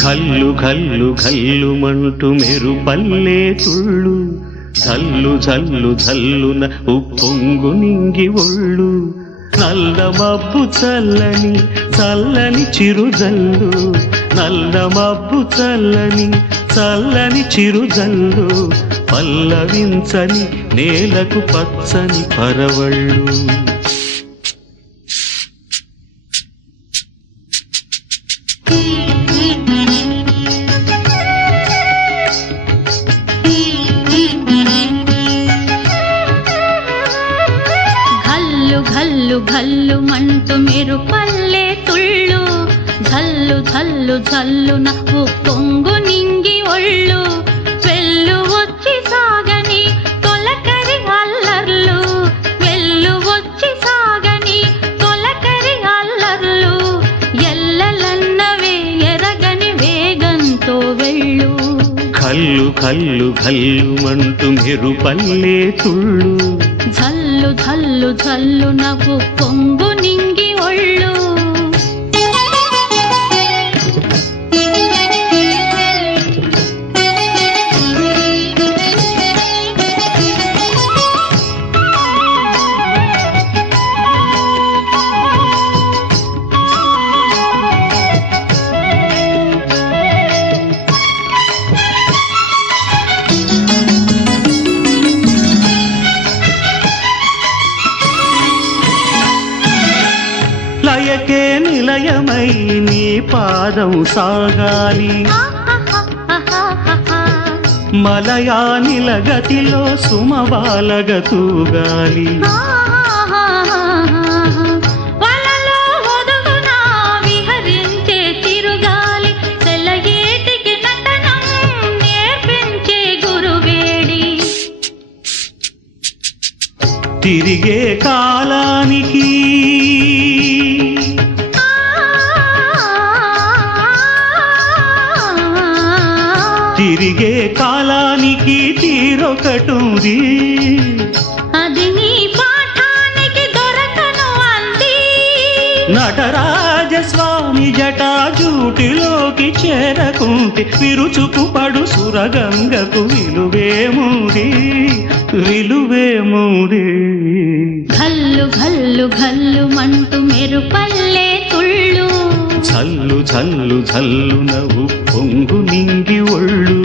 ఘల్లు ఘల్లు ఘల్లుమంటూ మెరుపల్లే తుళ్ళు, జల్లు జల్లు జల్లున ఉప్పొంగు నింగి ఒళ్ళు. నల్ల మబ్బు చల్లని చల్లని చిరుజల్లు, నల్ల మబ్బు చల్లని చల్లని చిరుజల్లు. పల్లవించని నేలకు పచ్చని పరవళ్ళు. ఘల్లు ఘల్లు మంటూ మెరుపల్లే తుళ్ళు, ఝల్లు ఝల్లు ఝల్లున ఉప్పొంగు నింగి ఒళ్ళు. వెళ్ళు వచ్చి సాగని తొలకరి అల్లర్లు, వెళ్ళు వచ్చి సాగని తొలకరి అల్లర్లు. ఎల్లలన్నవే ఎరగని వేగంతో వెళ్ళు. కల్లు కల్లు కల్లుమంటూ మెరుపల్లే తుళ్ళు, ఝల్లు ఝల్లు ఝల్లు నవ్వు పొంగు నింగి ఒళ్ళు. లయకే నిలయమై నీ పాదం సాగాలి, మలయా నిలగతిలో సుమబాలగా తూగాలి. వలలో ఒదుగున విహరించే తిరుగాలి, సెలయేటికి నటనం నేర్పించే గురువేడి. తిరిగే కాలానికి తిరిగే కాలానికి తీరొకటుంది, అది నీ పాఠానికి దొరకను అంది. నటరాజస్వామి జటాజూటిలోకి చేరకుంటే విరుచుకు పడు సురగంగకు విలువేముంది, విలువేముంది. ఘల్లు ఘల్లు ఘల్లు మంటూ మెరుపల్లే తుళ్ళు, జల్లు జల్లు జల్లున ఉప్పొంగు నింగి ఒళ్ళు.